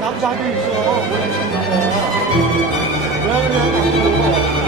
남자도 있어. 모양 생긴 거. 모양을 해가지고.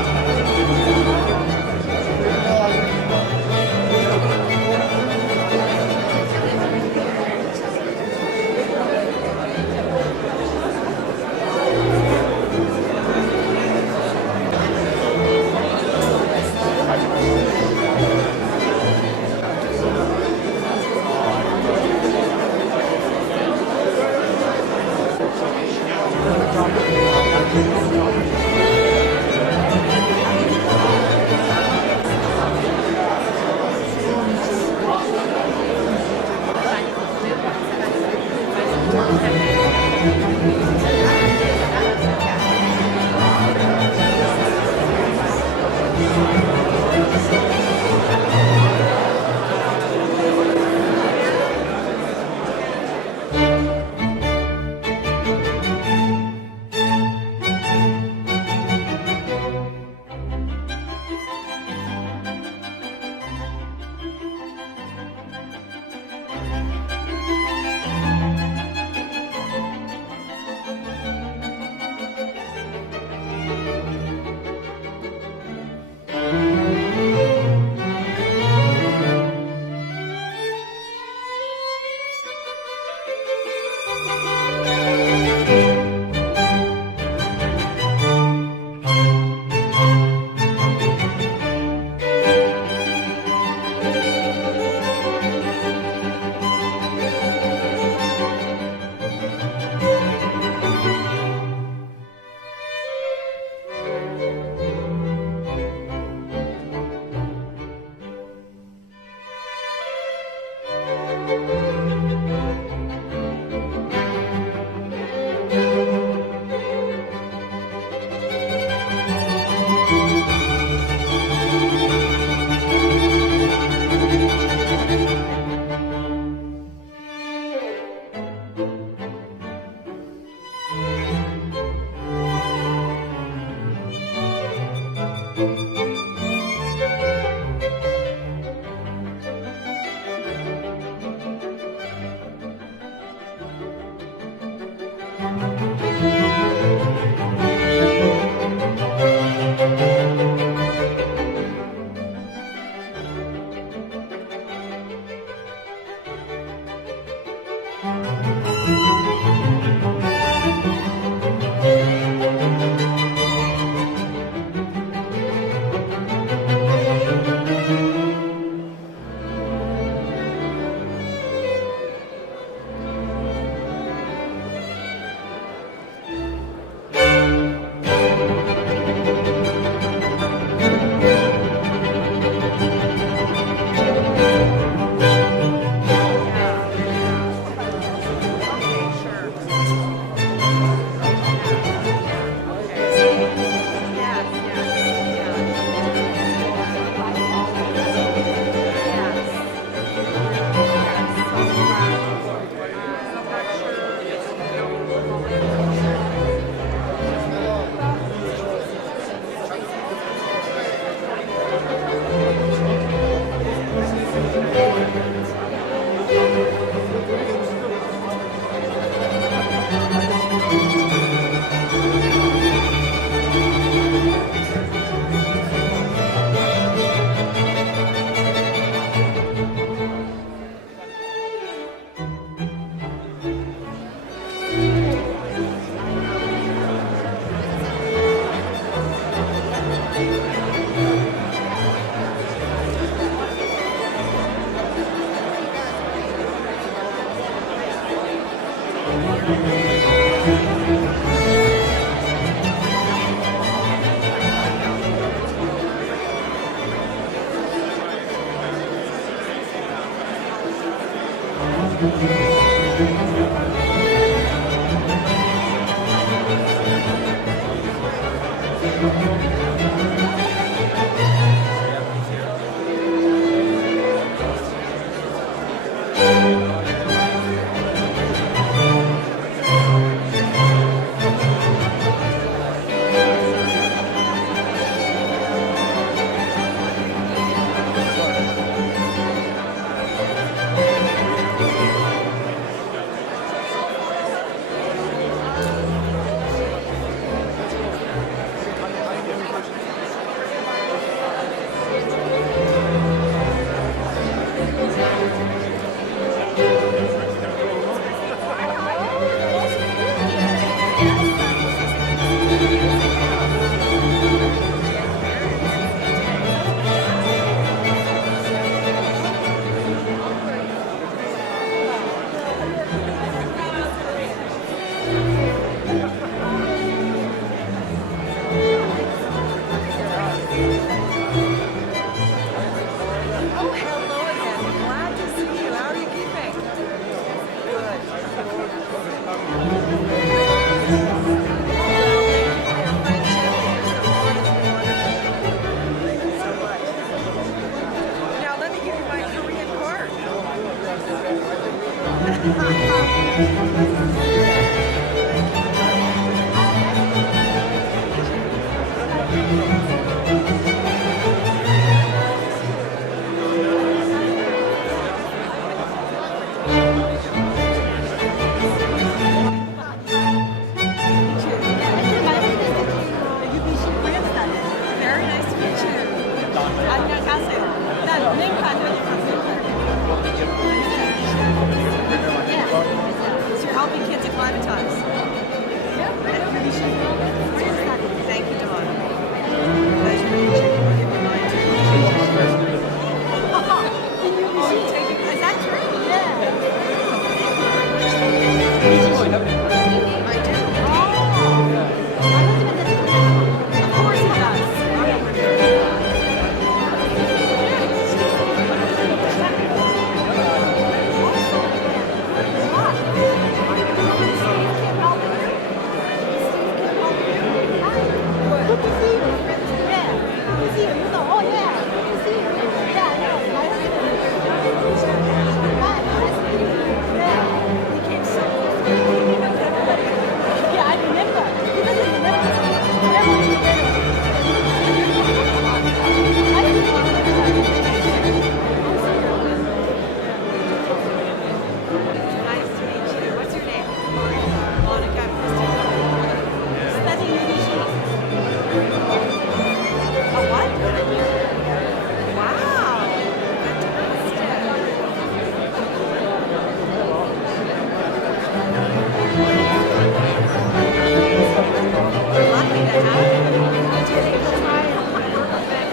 Very nice to meet you. 안녕하세요. 난 So you're helping kids acclimatize. Thank you, Dawn. Nice to meet you. I'll give you mine too. Oh, you take it? Is that true? I do. Of course he does. Nice to meet you. What's your name? Monica. Studying leadership. A what? Wow. We're lucky to have you. Do you think you'll try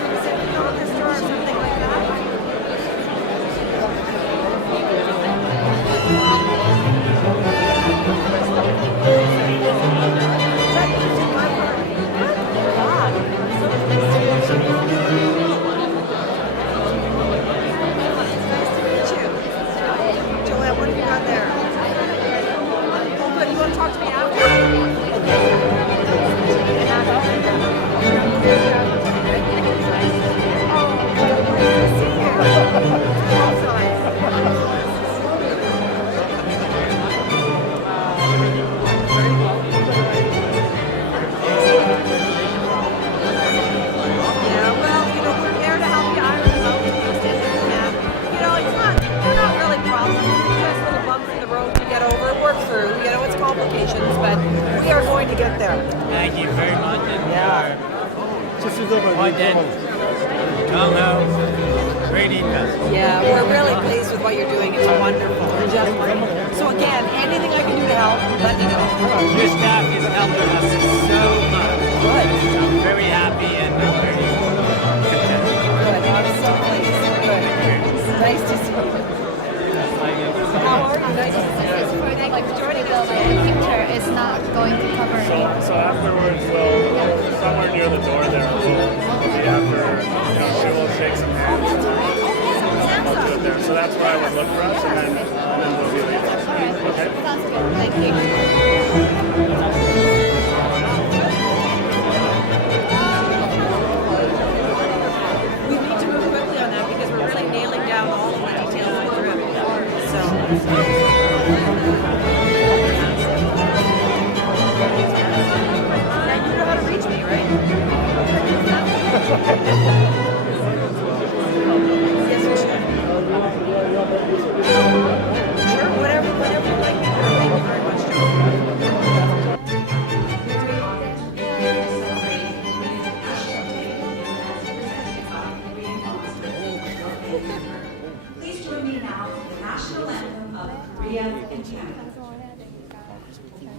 Pacific Orchestra or something like that? Joanne, what have you got there? Oh, good. You want to talk to me after? Yeah, well, we're there to help you iron them out to the extent that we can. They're not really problems. They're just little bumps in the road to get over, work through. It's complications, but we are going to get there. Thank you very much. And What then come out, great email. Yeah, we're really pleased with what you're doing. It's wonderful. So again, anything I can do to help, let me know. Your staff is helping us so much. Good. I'm very happy and very content. Good. I'm so pleased. Good. Nice to see you. How are you? Nice to see you. Thank you for joining us. So that's where I would look for us, and then we'll be there. Okay. Sounds good. Thank you. We need to move quickly on that because we're really nailing down all of the details of the trip. So. Now you know how to reach me, right? Yes, we should. Sure, whatever you like. Thank you very much, John. Please join me now for the national anthem of Korea and Canada. 방송을 해야 되니까 잠시만.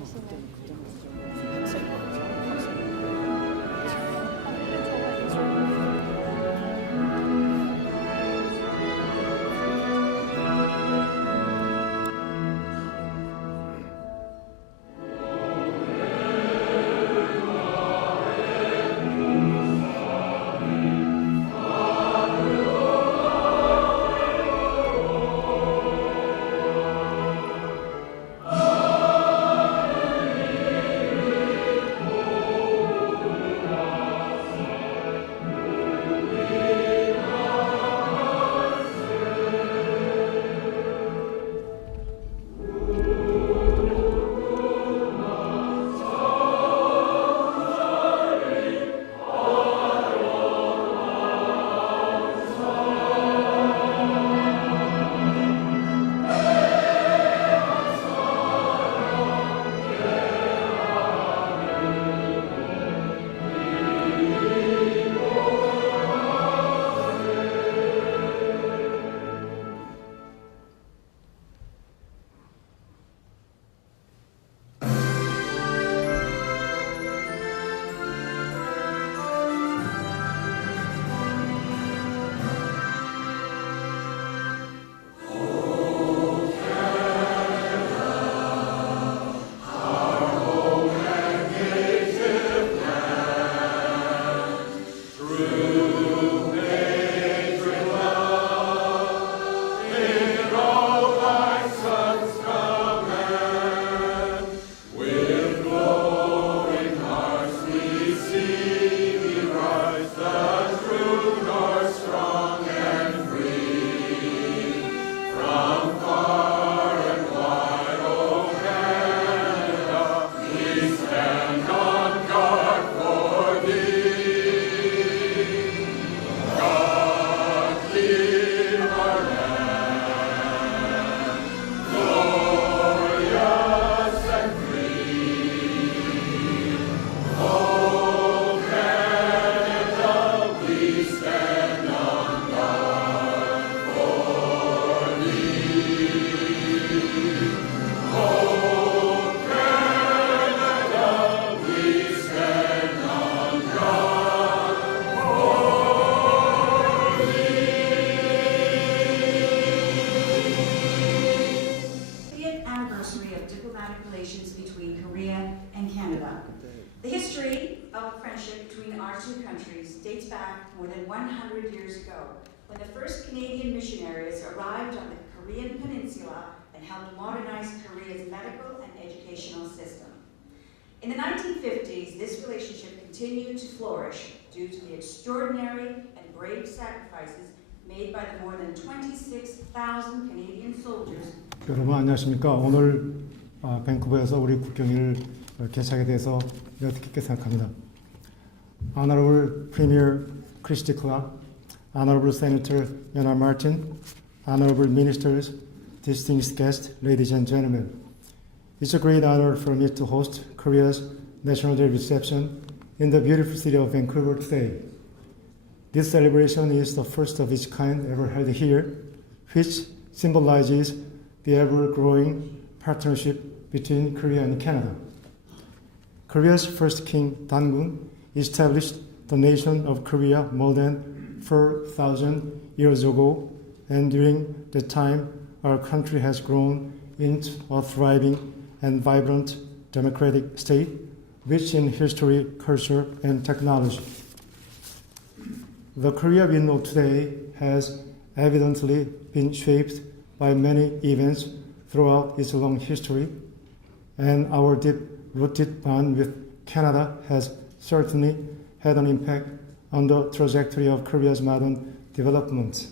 The history of friendship between our two countries dates back more than 100 years ago, when the first Canadian missionaries arrived on the Korean peninsula and helped modernize Korea's medical and educational system. In the 1950s, this relationship continued to flourish due to the extraordinary and brave sacrifices made by the more than 26,000 Canadian soldiers. 여러분 안녕하십니까? 오늘 밴쿠버에서 우리 국경일 개최하게 돼서 매우 뜻깊게 생각합니다. Honorable Premier Christy Clark, Honorable Senator Yana Martin, Honorable Ministers, distinguished guests, ladies and gentlemen. It's a great honor for me to host Korea's National Day reception in the beautiful city of Vancouver today. This celebration is the first of its kind ever held here, which symbolizes the ever-growing partnership between Korea and Canada. Korea's first king, Dangun, established the nation of Korea more than 4,000 years ago, and during that time, our country has grown into a thriving and vibrant democratic state, rich in history, culture, and technology. The Korea we know today has evidently been shaped by many events throughout its long history, and our deep-rooted bond with Canada has certainly had an impact on the trajectory of Korea's modern development.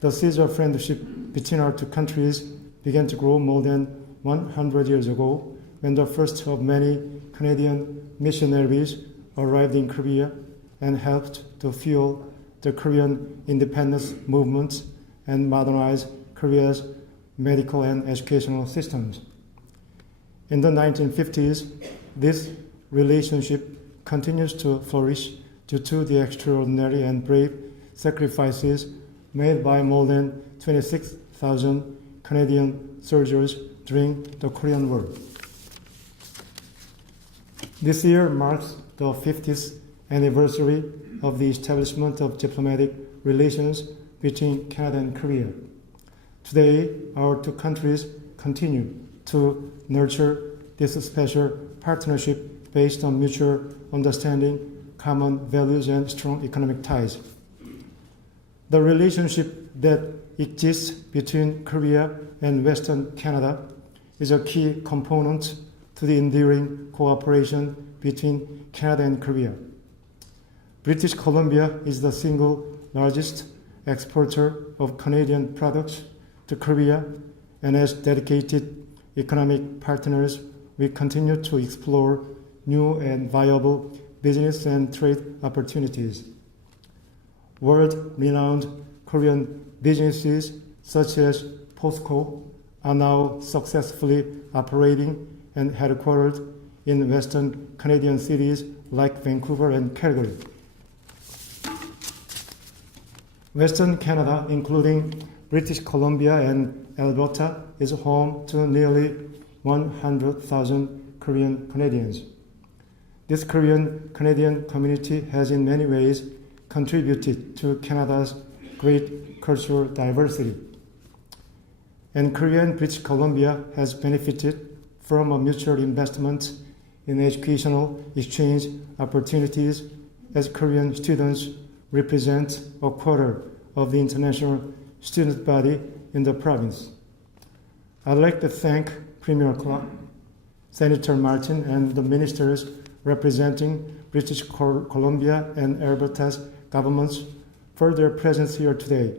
The seeds of friendship between our two countries began to grow more than 100 years ago when the first of many Canadian missionaries arrived in Korea and helped to fuel the Korean independence movement and modernize Korea's medical and educational systems. In the 1950s, this relationship continues to flourish due to the extraordinary and brave sacrifices made by more than 26,000 Canadian soldiers during the Korean War. This year marks the 50th anniversary of the establishment of diplomatic relations between Canada and Korea. Today, our two countries continue to nurture this special partnership based on mutual understanding, common values, and strong economic ties. The relationship that exists between Korea and Western Canada is a key component to the enduring cooperation between Canada and Korea. British Columbia is the single largest exporter of Canadian products to Korea, and as dedicated economic partners, we continue to explore new and viable business and trade opportunities. World-renowned Korean businesses such as POSCO are now successfully operating and headquartered in Western Canadian cities like Vancouver and Calgary. Western Canada, including British Columbia and Alberta, is home to nearly 100,000 Korean Canadians. This Korean Canadian community has in many ways contributed to Canada's great cultural diversity. And Korea and British Columbia has benefited from a mutual investment in educational exchange opportunities, as Korean students represent a quarter of the international student body in the province. I'd like to thank Premier Clark, Senator Martin, and the ministers representing British Columbia and Alberta's governments for their presence here today,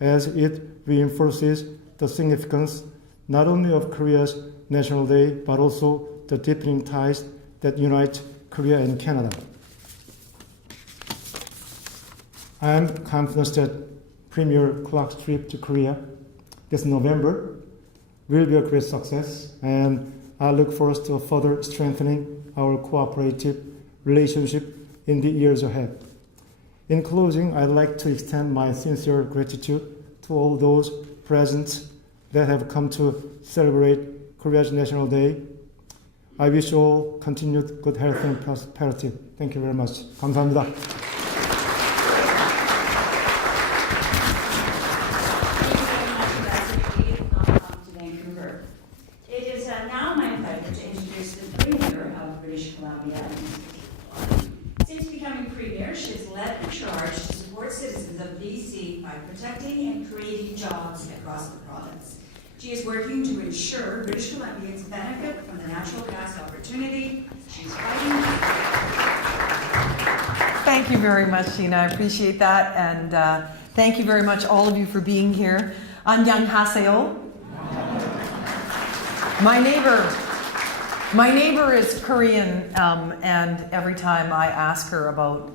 as it reinforces the significance not only of Korea's National Day, but also the deepening ties that unite Korea and Canada. I am confident that Premier Clark's trip to Korea this November will be a great success, and I look forward to further strengthening our cooperative relationship in the years ahead. In closing, I'd like to extend my sincere gratitude to all those present that have come to celebrate Korea's National Day. I wish you all continued good health and prosperity. Thank you very much. 감사합니다. To Vancouver. It is now my pleasure to introduce the Premier of British Columbia. Since becoming Premier, she has led the charge to support citizens of BC by protecting and creating jobs across the province. She is working to ensure British Columbians benefit from the natural gas opportunity. She's fighting. Thank you very much, Sheena. I appreciate that. And thank you very much, all of you, for being here. 안녕하세요. My neighbor is Korean, and every time I ask her about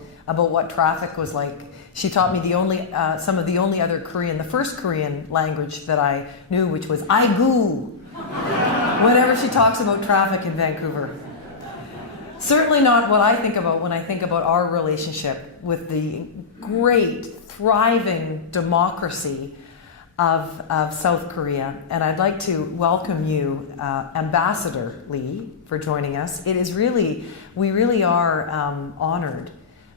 what traffic was like, she taught me some of the only other Korean, the first Korean language that I knew, which was "aigu." Whenever she talks about traffic in Vancouver. Certainly not what I think about when I think about our relationship with the great, thriving democracy of South Korea. And I'd like to welcome you, Ambassador Lee, for joining us. We really are honored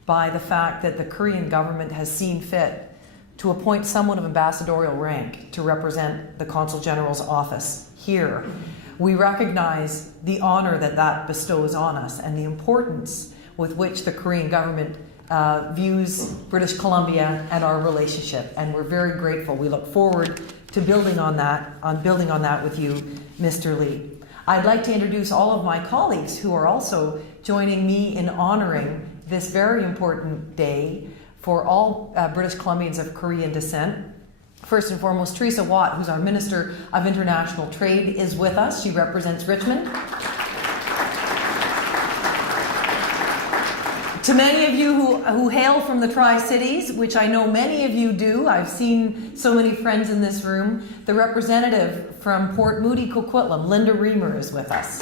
by the fact that the Korean government has seen fit to appoint someone of ambassadorial rank to represent the Consul General's office here. We recognize the honor that bestows on us and the importance with which the Korean government views British Columbia and our relationship, and we're very grateful. We look forward to building on that with you, Mr. Lee. I'd like to introduce all of my colleagues who are also joining me in honoring this very important day for all British Columbians of Korean descent. First and foremost, Teresa Watt, who's our Minister of International Trade, is with us. She represents Richmond. To many of you who hail from the Tri-Cities, which I know many of you do, I've seen so many friends in this room, the representative from Port Moody, Coquitlam, Linda Reamer, is with us.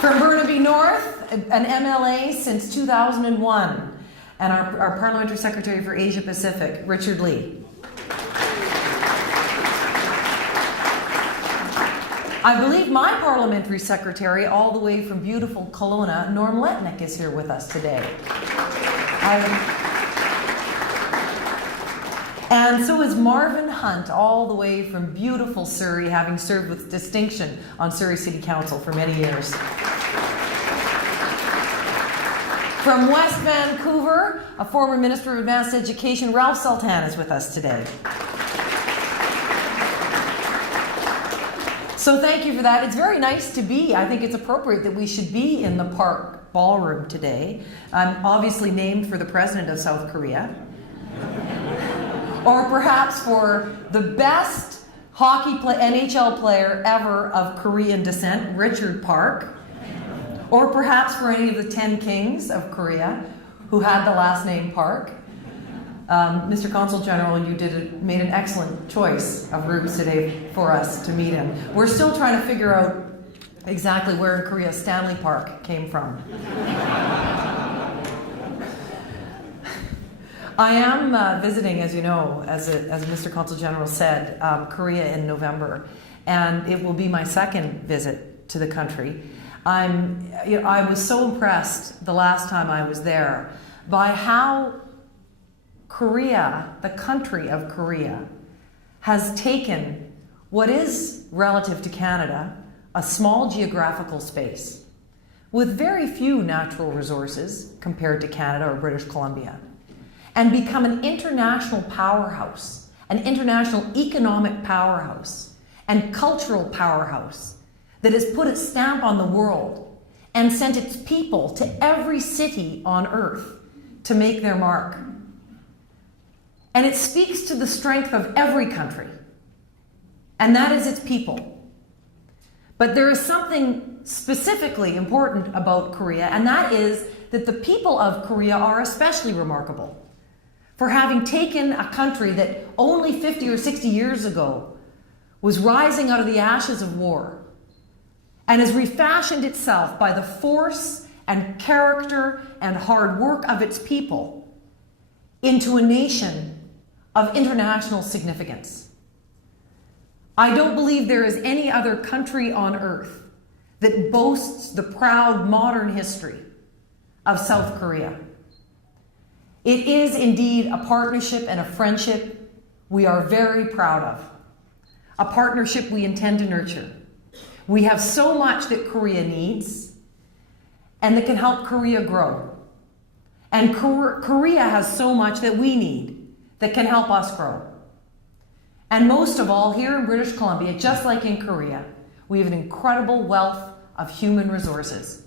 From Burnaby North, an MLA since 2001, and our Parliamentary Secretary for Asia Pacific, Richard Lee. I believe my Parliamentary Secretary, all the way from beautiful Kelowna, Norm Letnick, is here with us today. And so is Marvin Hunt, all the way from beautiful Surrey, having served with distinction on Surrey City Council for many years. From West Vancouver, a former Minister of Advanced Education, Ralph Sultan, is with us today. So thank you for that. It's very nice to be. I think it's appropriate that we should be in the Park Ballroom today. I'm obviously named for the President of South Korea. Or perhaps for the best NHL player ever of Korean descent, Richard Park. Or perhaps for any of the 10 kings of Korea who had the last name Park. Mr. Consul General, you made an excellent choice of routes today for us to meet in. We're still trying to figure out exactly where in Korea Stanley Park came from. I am visiting, as you know, as Mr. Consul General said, Korea in November, and it will be my second visit to the country. I was so impressed the last time I was there by how Korea, the country of Korea, has taken what is, relative to Canada, a small geographical space with very few natural resources compared to Canada or British Columbia, and become an international powerhouse, an international economic powerhouse, and cultural powerhouse that has put its stamp on the world and sent its people to every city on earth to make their mark. And it speaks to the strength of every country, and that is its people. But there is something specifically important about Korea, and that is that the people of Korea are especially remarkable for having taken a country that only 50 or 60 years ago was rising out of the ashes of war and has refashioned itself by the force and character and hard work of its people into a nation of international significance. I don't believe there is any other country on earth that boasts the proud modern history of South Korea. It is indeed a partnership and a friendship we are very proud of, a partnership we intend to nurture. We have so much that Korea needs and that can help Korea grow. And Korea has so much that we need that can help us grow. And most of all, here in British Columbia, just like in Korea, we have an incredible wealth of human resources,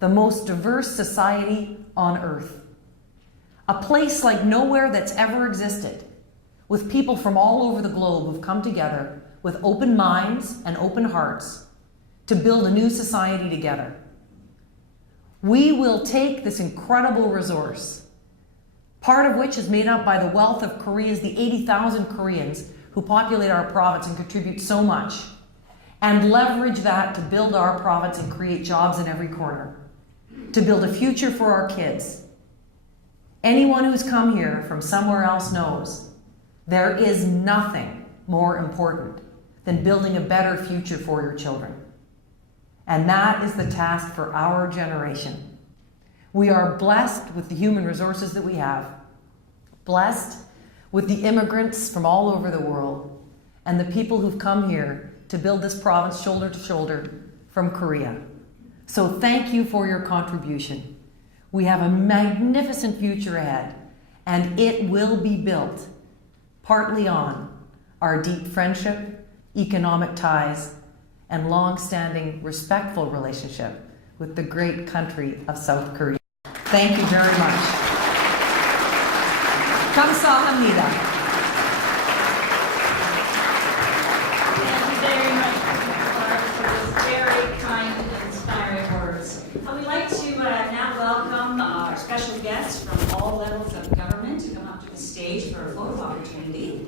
the most diverse society on earth. A place like nowhere that's ever existed, with people from all over the globe who've come together with open minds and open hearts to build a new society together. We will take this incredible resource, part of which is made up by the wealth of Korea's, the 80,000 Koreans who populate our province and contribute so much, and leverage that to build our province and create jobs in every corner, to build a future for our kids. Anyone who's come here from somewhere else knows there is nothing more important than building a better future for your children. And that is the task for our generation. We are blessed with the human resources that we have, blessed with the immigrants from all over the world, and the people who've come here to build this province shoulder to shoulder from Korea. So thank you for your contribution. We have a magnificent future ahead, and it will be built partly on our deep friendship, economic ties, and long-standing respectful relationship with the great country of South Korea. Thank you very much. 감사합니다. Thank you very much, Clark, for those very kind and inspiring words. I would like to now welcome our special guests from all levels of government to come up to the stage for a photo opportunity.